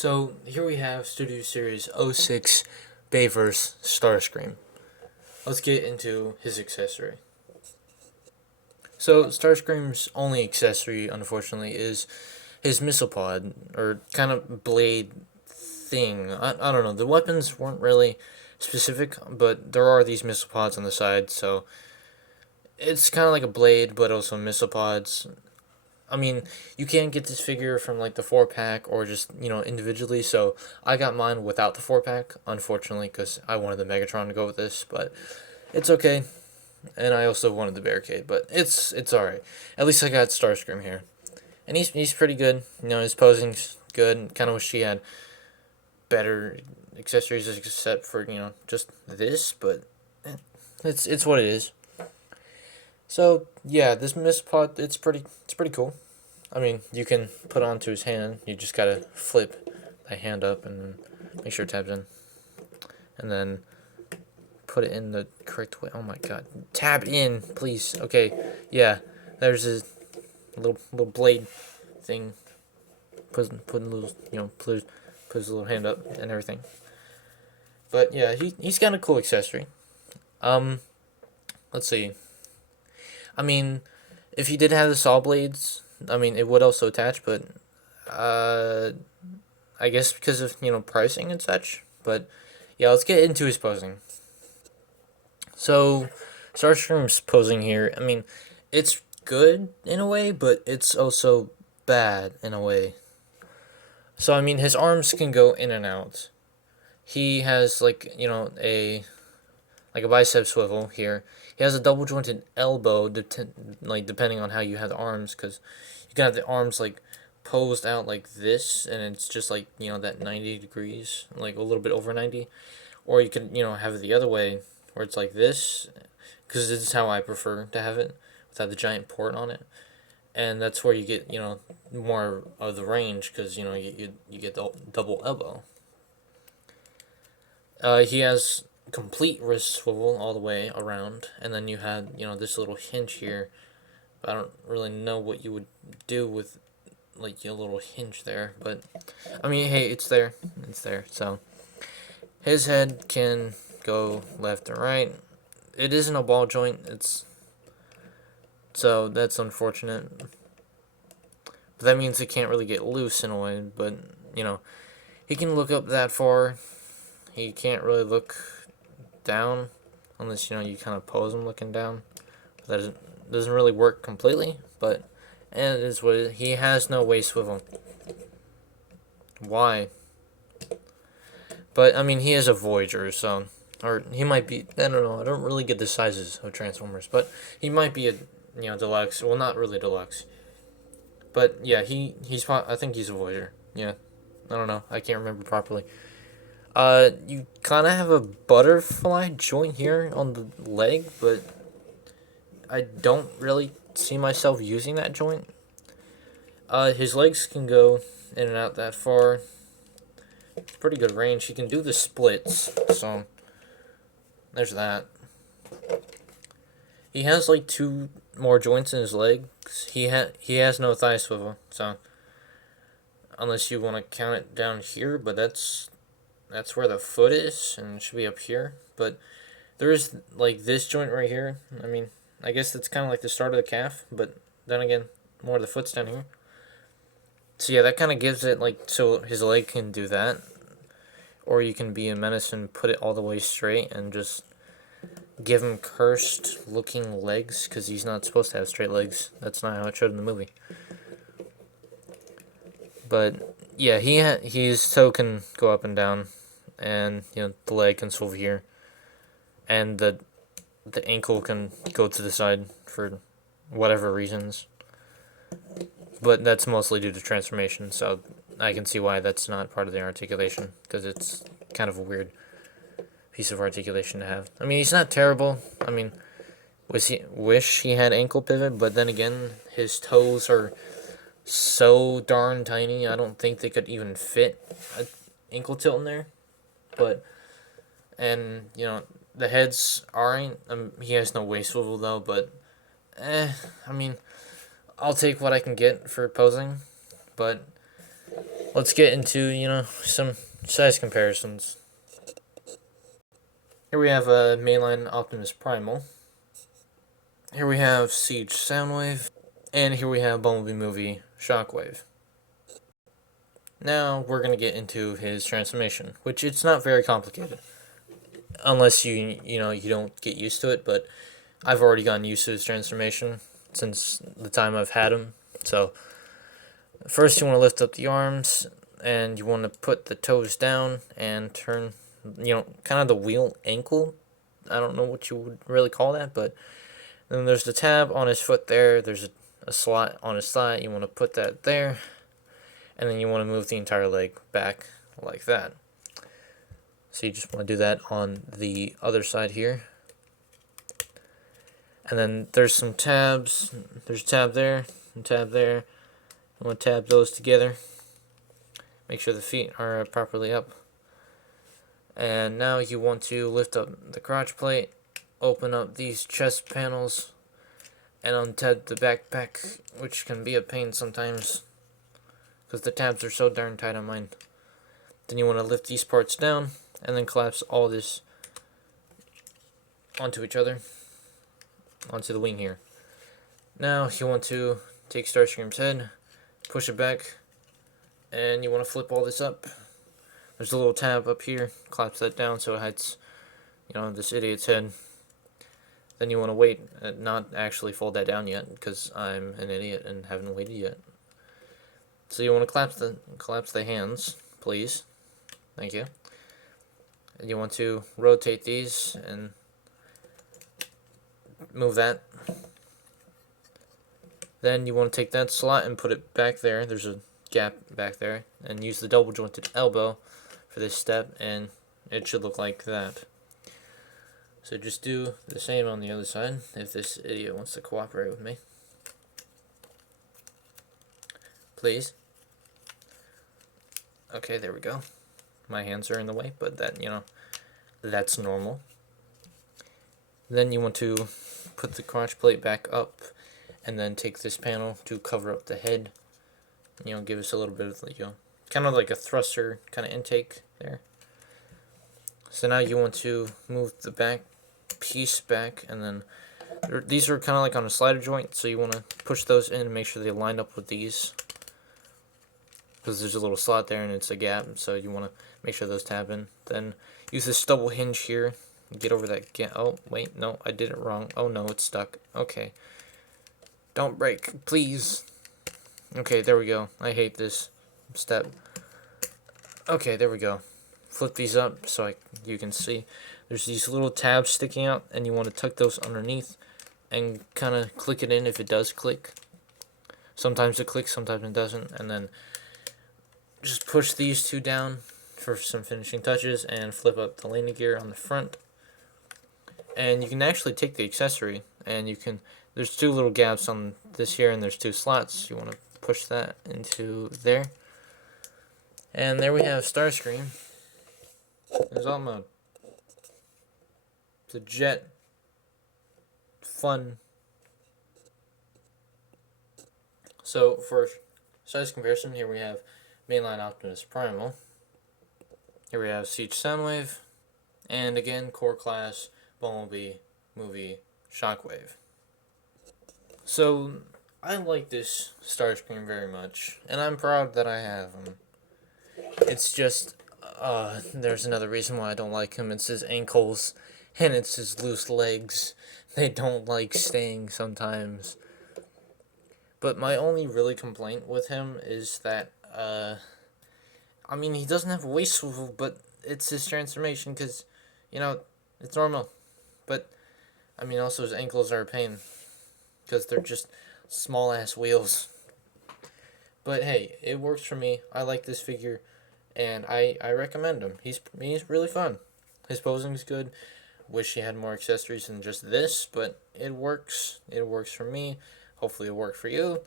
So here we have Studio Series '06 Bayverse Starscream. Let's get into his accessory. So Starscream's only accessory, unfortunately, is his missile pod, or kind of blade thing. I don't know. The weapons weren't really specific, but there are these missile pods on the side, so it's kind of like a blade, but also missile pods. I mean, you can get this figure from like the 4 pack or just, individually. So I got mine without the 4 pack, unfortunately, because I wanted the Megatron to go with this, but it's okay. And I also wanted the Barricade, but it's alright. At least I got Starscream here. And he's pretty good. His posing's good. Kind of wish he had better accessories except for, just this, but it's what it is. So yeah, this Mistpod it's pretty cool. I mean, you can put onto his hand. You just gotta flip the hand up and make sure it tabs in, and then put it in the correct way. Oh my god, tab in, please. Okay, yeah. There's a little blade thing. Put a little put his little hand up and everything. But yeah, he's got a cool accessory. Let's see. I mean, if he did have the saw blades, I mean, it would also attach, but uh, I guess because of pricing and such. But yeah, let's get into his posing. So, Starscream's posing here. I mean, it's good in a way, but it's also bad in a way. So I mean, his arms can go in and out. He has like a bicep swivel here. He has a double jointed elbow, depending on how you have the arms, because you can have the arms like posed out like this, and it's just like that 90 degrees, like a little bit over 90, or you can have it the other way, where it's like this, because this is how I prefer to have it, without the giant port on it, and that's where you get more of the range, because you get the double elbow. He has complete wrist swivel all the way around, and then you had this little hinge here. I don't really know what you would do with like your little hinge there, but I mean, hey, it's there. So his head can go left and right. It isn't a ball joint. So that's unfortunate. But that means it can't really get loose in a way. But he can look up that far. He can't really look down unless you kind of pose him looking down. That doesn't really work completely, but and it is what it is. He has no waist swivel. Why? But I mean, he is a Voyager, so or he might be. I don't know. I don't really get the sizes of Transformers, but he might be a deluxe. Well, not really deluxe, but yeah, he's. I think he's a Voyager. Yeah, I don't know. I can't remember properly. You kind of have a butterfly joint here on the leg, but I don't really see myself using that joint. His legs can go in and out that far. It's pretty good range. He can do the splits, so there's that. He has like 2 more joints in his legs. He has no thigh swivel, so unless you want to count it down here, but that's where the foot is, and it should be up here. But there's like this joint right here. I mean, I guess that's kind of like the start of the calf, but then again, more of the foot's down here. So yeah, that kind of gives it like so his leg can do that, or you can be a menace and put it all the way straight and just give him cursed looking legs, because he's not supposed to have straight legs. That's not how it showed in the movie. But yeah, his toe can go up and down, and the leg can swivel here, and the ankle can go to the side for whatever reasons. But that's mostly due to transformation, so I can see why that's not part of the articulation, because it's kind of a weird piece of articulation to have. I mean, he's not terrible. I mean, wish he had ankle pivot, but then again, his toes are so darn tiny, I don't think they could even fit an ankle tilt in there. But, and, the head's alright. He has no waist swivel though, but, I mean, I'll take what I can get for posing. But let's get into, some size comparisons. Here we have a mainline Optimus Primal. Here we have Siege Soundwave. And here we have Bumblebee Movie Shockwave. Now we're going to get into his transformation, which it's not very complicated. Unless you don't get used to it, but I've already gotten used to his transformation since the time I've had him. So first you want to lift up the arms and you want to put the toes down and turn, kind of the wheel ankle. I don't know what you would really call that, but then there's the tab on his foot there. There's a slot on his thigh. You want to put that there. And then you want to move the entire leg back like that. So you just want to do that on the other side here. And then there's some tabs. There's a tab there and tab there. You want to tab those together. Make sure the feet are properly up. And now you want to lift up the crotch plate, open up these chest panels, and untab the backpack, which can be a pain sometimes because the tabs are so darn tight on mine. Then you want to lift these parts down and then collapse all this onto each other, onto the wing here. Now you want to take Starscream's head, push it back, and you want to flip all this up. There's a little tab up here, collapse that down so it hides, this idiot's head. Then you want to wait and not actually fold that down yet because I'm an idiot and haven't waited yet. So you want to collapse the hands, please. Thank you. And you want to rotate these and move that. Then you want to take that slot and put it back there. There's a gap back there. And use the double jointed elbow for this step, and it should look like that. So just do the same on the other side if this idiot wants to cooperate with me. Please. Okay, there we go. My hands are in the way, but that's normal. Then you want to put the crotch plate back up and then take this panel to cover up the head. Give us a little bit of, kind of like a thruster kind of intake there. So now you want to move the back piece back, and then these are kind of like on a slider joint, so you want to push those in and make sure they line up with these, because there's a little slot there and it's a gap, so you want to make sure those tab in. Then use this double hinge here, get over that gap. Oh wait, no, I did it wrong. Oh no, it's stuck. Okay, don't break, please. Okay, there we go. I hate this step. Okay, there we go. Flip these up so you can see. There's these little tabs sticking out, and you want to tuck those underneath and kind of click it in if it does click. Sometimes it clicks, sometimes it doesn't. And then just push these two down for some finishing touches and flip up the landing gear on the front. And you can actually take the accessory, and there's two little gaps on this here, and there's two slots. You want to push that into there. And there we have Starscream. There's all mode. It's a jet. Fun. So for size comparison, here we have mainline Optimus Primal. Here we have Siege Soundwave. And again, core class Bumblebee Movie Shockwave. So I like this Starscream very much, and I'm proud that I have him. It's just, there's another reason why I don't like him. It's his ankles, and it's his loose legs. They don't like staying sometimes. But my only really complaint with him is that, he doesn't have a waist swivel, but it's his transformation, because, it's normal. But, also his ankles are a pain, because they're just small-ass wheels. But hey, it works for me. I like this figure, and I recommend him. He's really fun. His posing's good. Wish he had more accessories than just this, but it works. It works for me. Hopefully it'll work for you.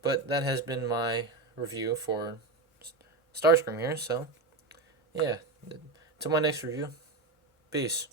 But that has been my review for Starscream here, so yeah. Till my next review. Peace.